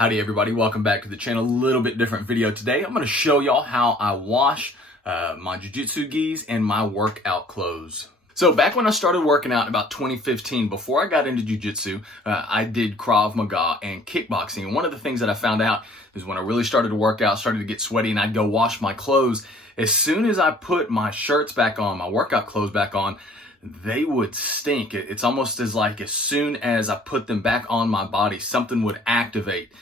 Howdy everybody, welcome back to the channel. A little bit different video today. I'm going to show y'all how I wash my jiu-jitsu gis and my workout clothes. So back when I started working out in about 2015, before I got into jiu-jitsu, I did Krav Maga and kickboxing. And one of the things that I found out is when I really started to work out, started to get sweaty, and I'd go wash my clothes, as soon as I put my shirts back on, my workout clothes back on, they would stink. It's almost as like as soon as I put them back on my body, something would activate.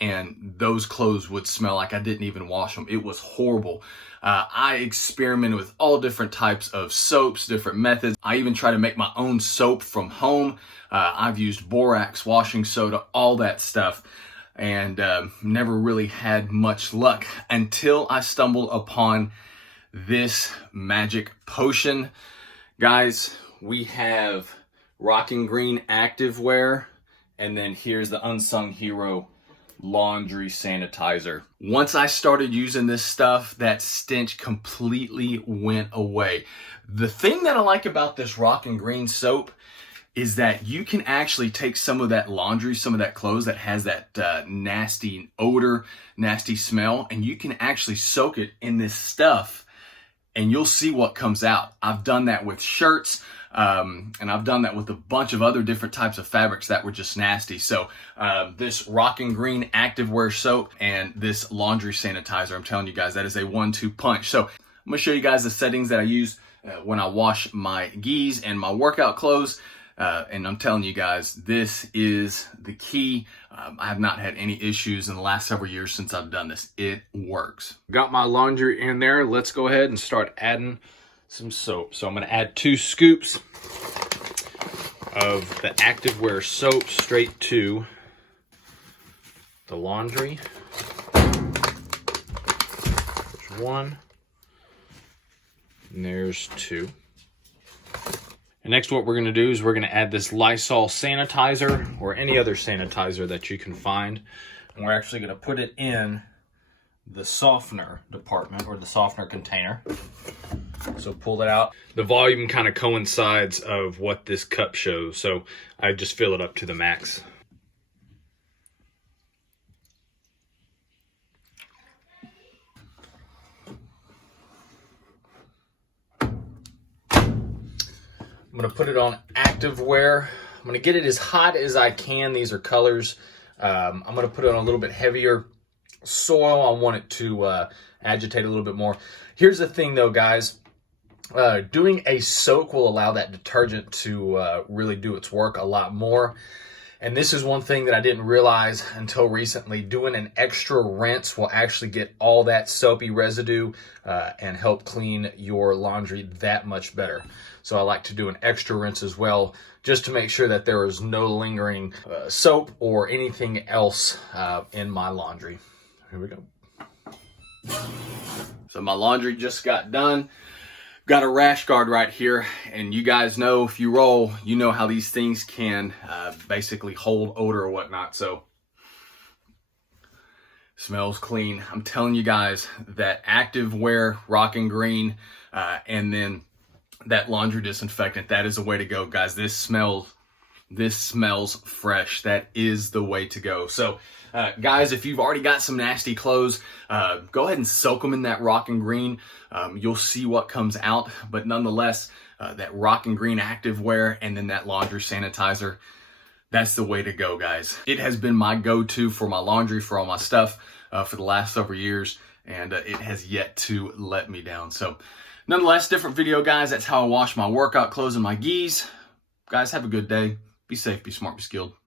And those clothes would smell like I didn't even wash them. It was horrible. I experimented with all different types of soaps, different methods. I even tried to make my own soap from home. I've used borax, washing soda, all that stuff, and never really had much luck until I stumbled upon this magic potion. Guys, we have Rocking Green Activewear, and then here's the unsung hero, laundry sanitizer. Once I started using this stuff, that stench completely went away. The thing that I like about this Rocking Green soap is that you can actually take some of that laundry, some of that clothes that has that nasty odor, nasty smell, and you can actually soak it in this stuff and you'll see what comes out. I've done that with shirts, and I've done that with a bunch of other different types of fabrics that were just nasty. So this Rocking Green Activewear soap and this laundry sanitizer, I'm telling you guys, that is a 1-2 punch. So I'm gonna show you guys the settings that I use when I wash my gis and my workout clothes. And I'm telling you guys, this is the key. I have not had any issues in the last several years since I've done this. It works. Got my laundry in there. Let's go ahead and start adding some soap. So I'm going to add 2 scoops of the Activewear soap straight to the laundry. There's 1, and there's 2. And next what we're going to do is we're going to add this Lysol sanitizer or any other sanitizer that you can find. And we're actually going to put it in the softener department or the softener container. So pull that out. The volume kind of coincides of what this cup shows. So I just fill it up to the max. I'm going to put it on Activewear. I'm going to get it as hot as I can. These are colors. I'm going to put it on a little bit heavier soil. I want it to agitate a little bit more. Here's the thing though, guys. Doing a soak will allow that detergent to really do its work a lot more. And this is one thing that I didn't realize until recently. Doing an extra rinse will actually get all that soapy residue and help clean your laundry that much better. So I like to do an extra rinse as well, just to make sure that there is no lingering soap or anything else in my laundry. Here we go. So my laundry just got done. Got a rash guard right here, and you guys know, if you roll, you know how these things can basically hold odor or whatnot. So smells clean. I'm telling you guys, that Activewear, Rocking Green, and then that laundry disinfectant, that is the way to go, guys. This smells fresh. That is the way to go. So guys, if you've already got some nasty clothes, go ahead and soak them in that Rocking Green. You'll see what comes out, but nonetheless, that Rocking Green Activewear and then that laundry sanitizer, that's the way to go, guys. It has been my go-to for my laundry, for all my stuff, for the last several years, and it has yet to let me down. So nonetheless, different video, guys. That's how I wash my workout clothes and my gis. Guys, have a good day. Be safe, be smart, be skilled.